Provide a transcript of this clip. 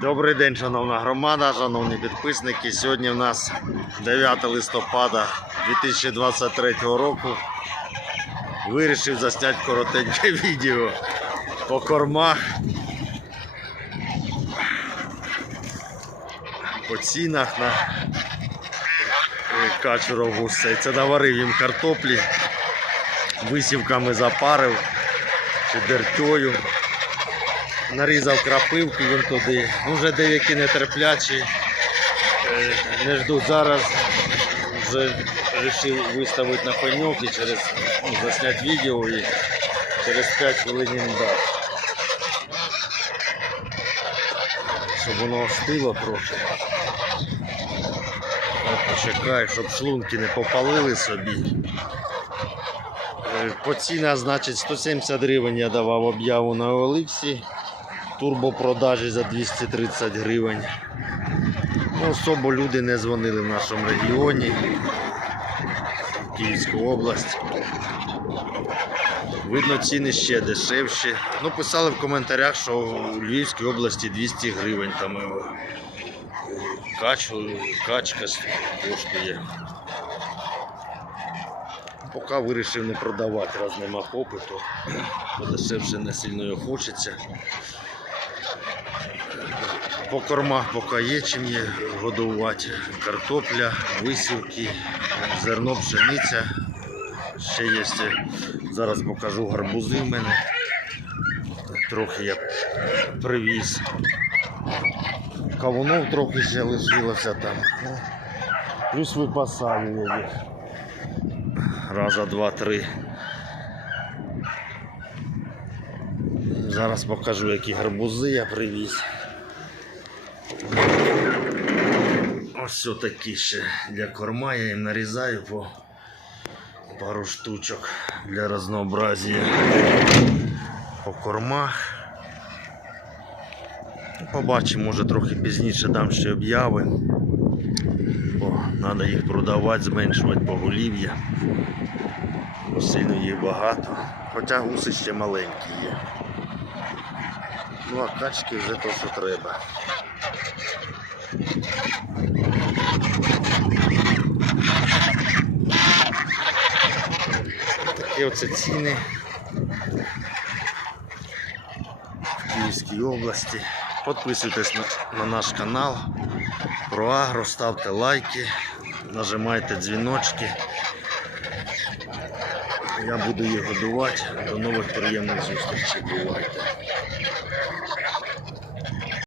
Добрий день, шановна громада, шановні підписники. Сьогодні в нас 9 листопада 2023 року. Вирішив засняти коротеньке відео по кормах, по цінах на е, качуров. Це наварив їм картоплі, висівками запарив чи дертьою. Нарізав крапивки він туди. Ну, вже деякі нетерплячі. е, Не ждуть зараз. Вже вирішив виставити на пеньок і через ну, засняти відео і через 5 хвилин їм дати. Щоб воно остило трохи. От Почекаю, щоб шлунки не попалили собі. Е, По цінах, значить, 170 гривень я давав об'яву на Оликсі турбопродажі за 230 гривень. Ну, особо люди не дзвонили в нашому регіоні, в Київську область. Видно, ціни ще дешевші. Ну, писали в коментарях, що у Львівській області 200 гривень там качу, качка коштує. Поки вирішив не продавати, раз нема попиту, бо дешевше не сильно його хочеться. По кормах поки є чим є годувати. Картопля, висівки, зерно, пшениця. Ще є. Зараз покажу гарбузи в мене. Трохи я привіз. Кавунов трохи ще лишилося там. Ну, Плюс випасаю їх. Раза, два, три. Зараз покажу, які гарбузи я привіз. Ось такі ще для корма, я їм нарізаю по пару штучок для разнообразия по кормах. Побачимо, може трохи пізніше дам ще обяви, бо треба їх продавати, зменшувати поголів'я. Бо сильно їх багато. Хоча гуси ще маленькі є. Ну а качки вже то, що треба. Такі оце ціни в Київській області. Підписуйтесь на, на наш канал про агро, ставте лайки, нажимайте дзвіночки. Я буду їх годувати. До нових приємних зустрічей. Бувайте.